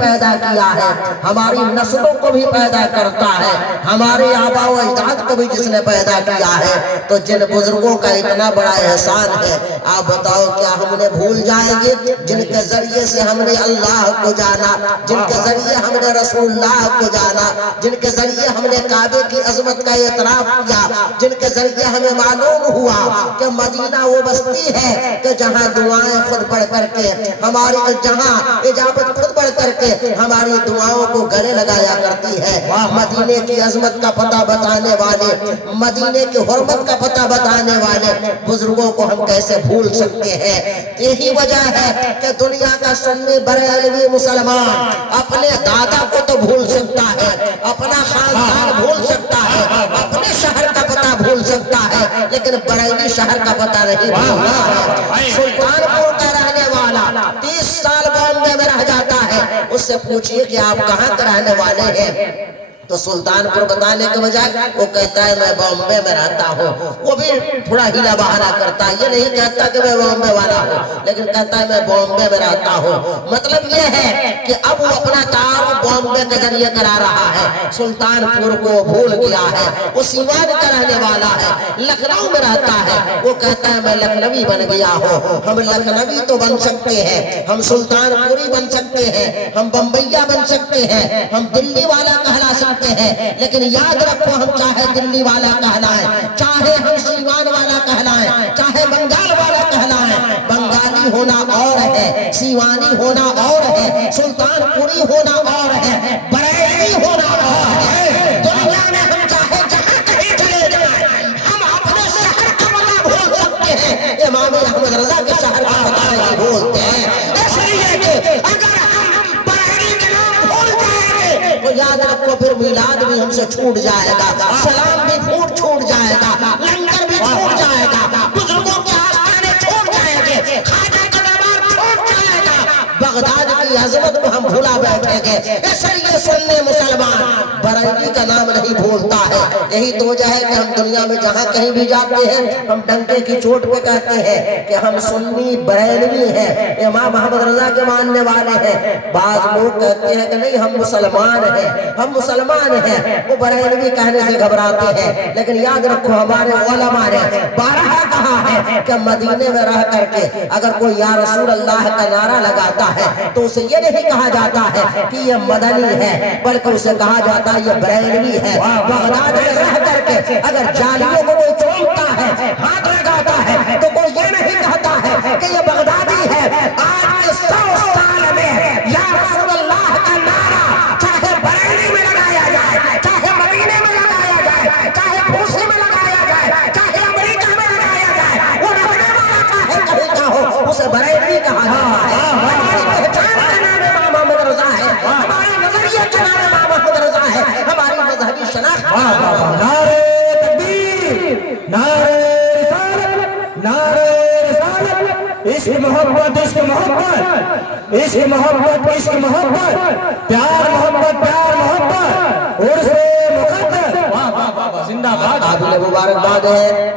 پیدا کیا ہے، ہماری نسلوں کو بھی پیدا کرتا ہے، ہمارے آبا و اجداد کو بھی جس نے پیدا کیا ہے، تو جن بزرگوں کا اتنا بڑا احسان ہے، آپ بتاؤ کیا ہم نے بھول جائیں گے؟ جن کے ذریعے سے ہم نے اللہ کو جانا، جن کے ذریعے ہم نے رسول اللہ کو جانا، جن کے ذریعے ہم نے کعبے کی عظمت کا اعتراف کیا، جن کے ذریعے ہمیں معلوم ہوا کہ مدینہ وہ بستی ہے کہ جہاں دعائیں خود پڑھ کر کے ہماری، جہاں اجابت خود پڑھ کر کے ہماری دعاؤں کو گلے لگایا کرتی ہے۔ مدینے کی عظمت کا پتہ بتانے والے، مدینے کی حرمت کا پتہ بتانے والے بزرگوں کو ہم کیسے بھول سکتے ہیں؟ یہی وجہ ہے کہ دنیا کا سنی بریلوی مسلمان اپنے دادا کو تو بھول سکتا ہے، اپنا خاندان بھول سکتا ہے، اپنے شہر کا پتہ بھول سکتا ہے، لیکن بریلی شہر کا پتہ نہیں بھولتا ہے۔ سلطان پور کا رہنے والا 30 سال بامبے میں رہ جاتا ہے، اس سے پوچھئے کہ آپ کہاں کے رہنے والے ہیں؟ تو سلطان پور بتانے کے بجائے وہ کہتا ہے میں بامبے میں رہتا ہوں۔ وہ بھی تھوڑا ہلا بہانا کرتا ہے، یہ نہیں کہتا کہ میں بامبے والا ہوں، لیکن کہتا ہے میں بامبے میں رہتا ہوں۔ مطلب یہ ہے کہ اب وہ اپنا تعارف بامبے کے ذریعے کرا رہا ہے، سلطان پور کو بھول گیا ہے۔ وہ سیوان کا رہنے والا ہے، لکھنؤ میں رہتا ہے، وہ کہتا ہے میں لکھنوی بن گیا ہوں۔ ہم لکھنوی تو بن سکتے ہیں، ہم سلطان پوری بن سکتے ہیں، ہم بمبئیا بن سکتے ہیں، ہم دلی والا کہلا سکتے ہیں، لیکن یاد رکھو ہم چاہے دلی والا کہلائیں، چاہے ہم سیوان والا کہلائیں، چاہے بنگال والا کہلائیں، بنگالی ہونا اور ہے، سیوانی ہونا اور ہے، سلطان پوری ہونا اور ہے، بریلوی ہونا اور ہے۔ دنیا میں ہم چاہے جہاں کہیں چلے جائیں، ہم اپنے شہر کا پتہ بھول سکتے ہیں، امام احمد رضا کے شہر کا پتہ نہیں بھولتے ہیں۔ اس لیے کہ اگر ہم بریلی کے نام بھول جائیں گے تو یاد رکھو پھر میلاد بھی ہم سے چھوٹ جائے گا، سلام بھی چھوٹ جائے گا، لنگر بھی چھوٹ جائے گا، بزرگوں کے آستانے چھوٹ جائیں گے، خواجہ کا دربار چھوٹ جائے گا، بغداد کی عظمت کو ہم بھولا بیٹھیں گے۔ اس لیے سنی مسلمان بریلی کا نام نہیں بھولتا ہے۔ یہی تو وجہ ہے کہ ہم دنیا میں جہاں کہیں بھی جاتے ہیں ہم ڈنکے کی چوٹ پہ کہتے ہیں کہ ہم سنی بریلوی ہیں، امام احمد رضا کے ماننے والے ہیں۔ بعض لوگ کہتے ہیں کہ نہیں ہم مسلمان ہیں، ہم مسلمان ہیں، وہ بریلوی کہنے سے گھبراتے ہیں، لیکن یاد رکھو ہمارے علماء نے بارہا کہا ہے کہ مدینے میں رہ کر کے اگر کوئی یا رسول اللہ کا نعرہ لگاتا ہے تو اسے یہ نہیں کہا جاتا ہے کہ یہ مدنی ہے، بلکہ اسے کہا جاتا ہے یہ بریلوی ہے۔ بغداد میں رہ کر کے اگر جالیوں کو کوئی چومتا ہے، ہاتھ لگاتا ہے، تو کوئی یہ نہیں کہتا ہے کہ یہ بغدادی ہے۔ آج کے 100 سال میں یا رسول اللہ کا نعرہ چاہے بریلی میں لگایا جائے، چاہے مدینے میں لگایا جائے، چاہے بھوسی میں لگایا جائے، چاہے امریکہ میں لگایا جائے، وہ رہنے والا چاہے کہیں کا ہو اسے بریلوی کہا جاتا ہے۔ ہماری پہچان کا نام امام احمد رضا ہے، ہمارے نظریے کا نام امام احمد رضا ہے، ہماری مذہبی شناخت کا نام۔ نعرہ تکبیر، نعرہ رسالت، نعرہ رسالت، عشق محبت، عشق محبت، عشق محبت، عشق محبت، پیار محبت، پیار محبت، عرص مقدس، زندہ باد۔ قابل مبارکباد ہے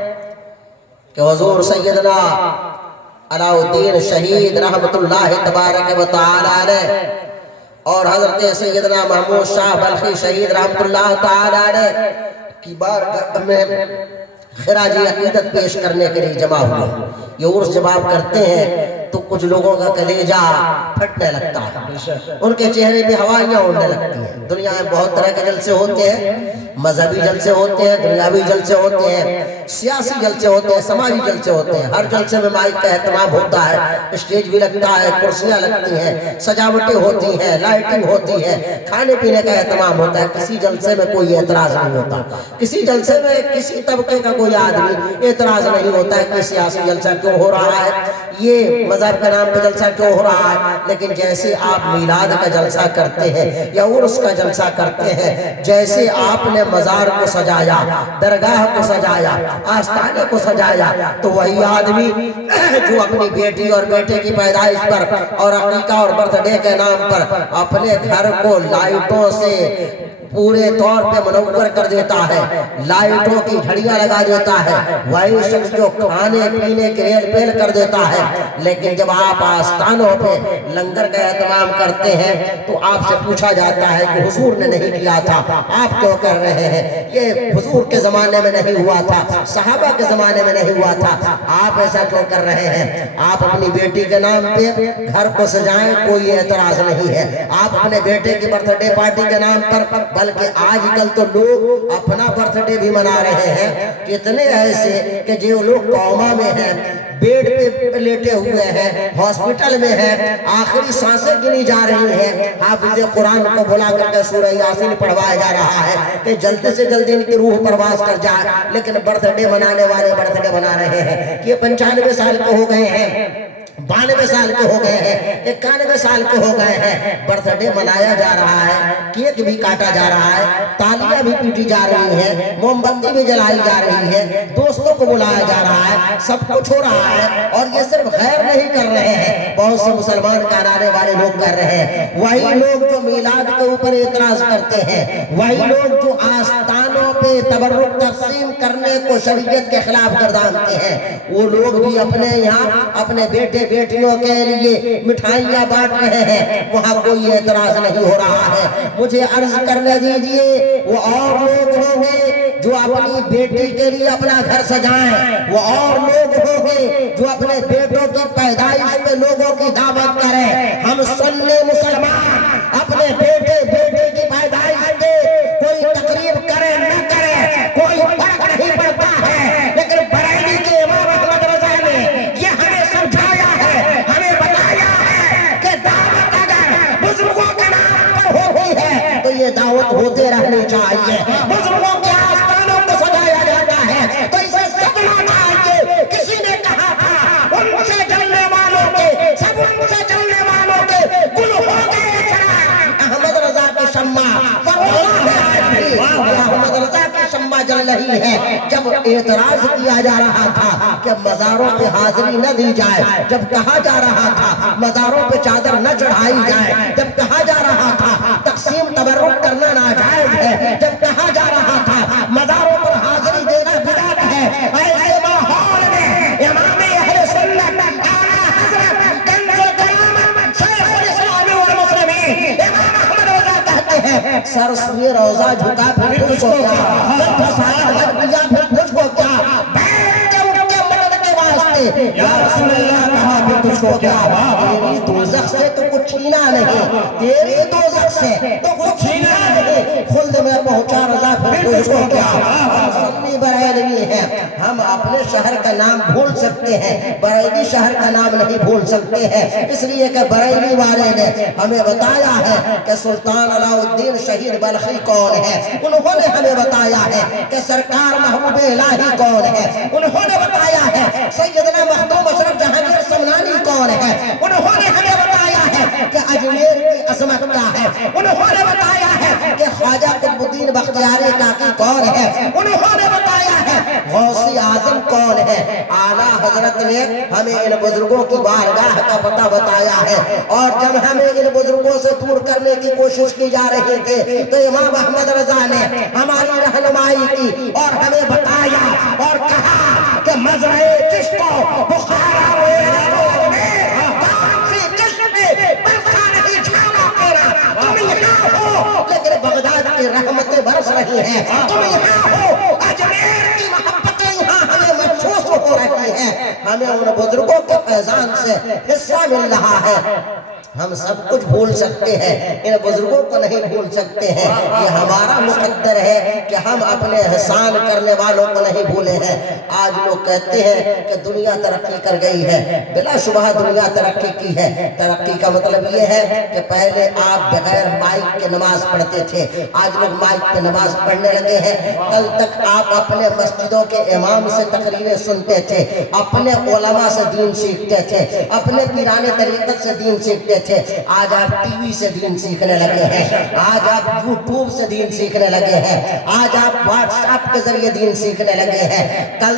کہ حضور سیدنا علاء الدین شہید رحمت اللہ تبارک و تعالی علیہ اور حضرت سیدنا محمود شاہ بلخی شہید رحمت اللہ تعالی علیہ کی بارگاہ میں خراج عقیدت پیش کرنے کے لیے جمع ہوئے۔ یہ عرس جب آپ کرتے ہیں تو کچھ لوگوں کا کلیجہ پھٹنے لگتا ہے، ان کے چہرے پہ ہوائیاں اڑنے لگتی ہیں۔ دنیا میں بہت طرح کے جلسے ہوتے ہیں، مذہبی جلسے ہوتے ہیں، دنیاوی جلسے ہوتے ہیں، سیاسی جلسے ہوتے ہیں، سماجی جلسے ہوتے ہیں۔ ہر جلسے میں مائک کا اہتمام ہوتا ہے، اسٹیج بھی لگتا ہے، کرسیاں لگتی ہیں، سجاوٹیں ہوتی ہیں، لائٹنگ ہوتی ہے، کھانے پینے کا اہتمام ہوتا ہے۔ کسی جلسے میں کوئی اعتراض نہیں ہوتا، کسی جلسے میں کسی طبقے کا کوئی آدمی اعتراض نہیں ہوتا ہے کہ سیاسی جلسہ کیوں ہو رہا ہے، یہ مذہب کے نام پہ جلسہ کیوں ہو رہا ہے۔ لیکن جیسے آپ میلاد کا جلسہ کرتے ہیں یا عرس کا جلسہ کرتے ہیں، جیسے آپ نے مزار کو سجایا، درگاہ کو سجایا، آستانے کو سجایا، تو وہی آدمی جو اپنی بیٹی اور بیٹے کی پیدائش پر اور عقیقہ اور برتھ ڈے کے نام پر اپنے گھر کو لائٹوں سے پورے طور پہ منور کر دیتا ہے، لائٹوں کی گھڑیاں لگا دیتا ہے، وہی شخص جو کھانے پینے کے ریل پیل کر دیتا ہے، ہے، لیکن جب آپ آستانوں پہ لنگر کا اہتمام کرتے ہیں تو آپ سے پوچھا جاتا ہے کہ حضور نے نہیں کیا تھا، آپ کیوں کر رہے ہیں؟ یہ حضور کے زمانے میں نہیں ہوا تھا، صحابہ کے زمانے میں نہیں ہوا تھا، آپ ایسا کیوں کر رہے ہیں؟ آپ اپنی بیٹی کے نام پہ گھر کو سجائیں، کوئی اعتراض نہیں ہے، آپ اپنے بیٹے کی برتھ ڈے پارٹی کے نام پر، بلکہ آج کل تو لوگ اپنا برتھ ڈے بھی منا رہے ہیں، کتنے ایسے کہ جو لوگ کوما میں ہیں، بیڈ پہ لیٹے ہوئے ہیں، ہاسپٹل میں ہیں، آخری سانسیں گنی جا رہی ہیں، حافظ قرآن کو بلا کر کے سورہ یاسین پڑھوایا جا رہا ہے کہ جلد سے جلد ان کی روح پرواز کر جائے، لیکن برتھ ڈے منانے والے برتھ ڈے منا رہے ہیں۔ یہ 95 سال کے ہو گئے ہیں، 92 سال کے ہو گئے ہیں، 91 سال کے ہو گئے ہیں، برتھ ڈے منایا جا رہا ہے، کیک بھی کاٹا جا رہا ہے، تالیاں بھی پیٹی جا رہی ہیں، موم بتی بھی جلائی جا رہی ہے، دوستوں کو بلایا جا رہا ہے، سب کچھ ہو رہا ہے، اور یہ صرف غیر نہیں کر رہے ہیں، بہت سے مسلمان کہلانے والے لوگ کر رہے ہیں۔ وہی لوگ جو میلاد کے اوپر اعتراض کرتے ہیں، وہی لوگ جو آستانوں پہ تبرک تقسیم کرنے کو شریعت کے خلاف گردانتے ہیں، وہ لوگ بھی اپنے یہاں اپنے بیٹے بیٹیوں کے لیے مٹھائیاں بانٹ رہے ہیں، وہاں کوئی اعتراض نہیں ہو رہا ہے۔ مجھے عرض کرنے دیجئے، وہ اور لوگ ہوں گے جو اپنی بیٹی کے لیے اپنا گھر سجائیں، وہ اور لوگ ہوں گے جو اپنے بیٹوں کی پیدائش پہ لوگوں کی دعوت کریں۔ ہم سنی مسلمان اپنے بیٹے بیٹی کی پیدائش پہ کوئی تقریب کرے نہ کرے کوئی فرق نہیں پڑتا ہے، لیکن بریلی کے امام احمد رضا نے یہ ہمیں سمجھایا ہے، ہمیں بتایا ہے کہ دعوت اگر بزرگوں کے نام پر ہوتی ہے تو یہ دعوت ہوتے رہنی چاہیے۔ بزرگوں کے آستانوں کو سجایا جاتا ہے تو اسے سجنا چاہیے۔ کسی نے کہا تھا ان سے جلنے والوں کے سب ان سے جلنے والوں کے گل ہو گئے چراغ، احمد رضا کی شمع احمد رضا کی شمع جل رہی ہے۔ جب اعتراض کیا جا رہا تھا کہ مزاروں پہ حاضری نہ دی جائے، جب کہا جا رہا تھا مزاروں پہ چادر نہ چڑھائی جائے، جب کہا جا رہا تھا تقسیم تبرک کرنا ناجائز ہے، جب کہا جا رہا تھا مزاروں پر حاضری دینا بدعت ہے، ایسے ماحول میں امام اہل سنت اعلیٰ حضرت کنز الکرامت شیخ الاسلام والمسلمین امام احمد رضا کہتے ہیں سر سوئے روضہ جھکا پھر تجھ کو کیا، سر پھسایا حج کیا پھر تجھ کو کیا، بیٹھ کے ان کے مدد کے واسطے یا رسول اللہ کہا پھر تجھ کو کیا، تیری دوزخ سے تو کچھ چھینا نہیں، تیری دوزخ سے تو کچھ چھینا نہیں، خلد میں پہنچا رضا پھر تجھ کو کیا۔ سنی بریلوی ہیں، ہم اپنے شہر کا نام بھول سکتے ہیں، بریلی شہر کا نام نہیں بھول سکتے ہیں، اس لیے کہ بریلی والے نے ہمیں بتایا ہے کہ سلطان علاء الدین شہید بلخی کون ہے، انہوں نے ہمیں بتایا ہے کہ سرکار محبوب الہی کون ہے، انہوں نے بتایا ہے سیدنا مخدوم اشرف جہانگیر سمنانی کون ہے، انہوں نے ہمیں بتایا ہے کہ اجمیر کی عظمت کیا ہے، انہوں نے بتایا ہے کہ خواجہ قطب الدین بختیار کاکی کون ہے، انہوں نے بتایا ہے غوث اعظم کون ہے۔ اعلیٰ حضرت نے ہمیں ان بزرگوں کی بارگاہ کا پتہ بتایا ہے، اور جب ہمیں ان بزرگوں سے دور کرنے کی کوشش کی جا رہی تھی تو امام احمد رضا نے ہماری رہنمائی کی اور ہمیں بتایا اور کہا کہ مزرعے چشت و بخارا لیکن بغداد کی رحمتیں برس رہی ہیں، تم یہاں ہو، اجمیر کی محبتیں یہاں ہمیں محسوس ہو رہی ہیں، ہمیں ان بزرگوں کے فیضان سے حصہ مل رہا ہے۔ ہم سب کچھ بھول سکتے ہیں، ان بزرگوں کو نہیں بھول سکتے ہیں، یہ ہمارا مقدر ہے کہ ہم اپنے احسان کرنے والوں کو نہیں بھولے ہیں۔ آج لوگ کہتے ہیں کہ دنیا ترقی کر گئی ہے، بلا شبہ دنیا ترقی کی ہے۔ ترقی کا مطلب یہ ہے کہ پہلے آپ بغیر مائک کے نماز پڑھتے تھے، آج لوگ مائک پہ نماز پڑھنے لگے ہیں۔ کل تک آپ اپنے مسجدوں کے امام سے تقریریں سنتے تھے، اپنے علماء سے دین سیکھتے تھے، اپنے پیران طریقت سے دین سیکھتے تھے، آج آپ ٹی وی سے دین سیکھنے لگے ہیں، آج آپ یوٹیوب سے دین سیکھنے لگے ہیں، آج آپ واٹس ایپ کے ذریعے دین سیکھنے لگے ہیں۔ کل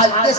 IAS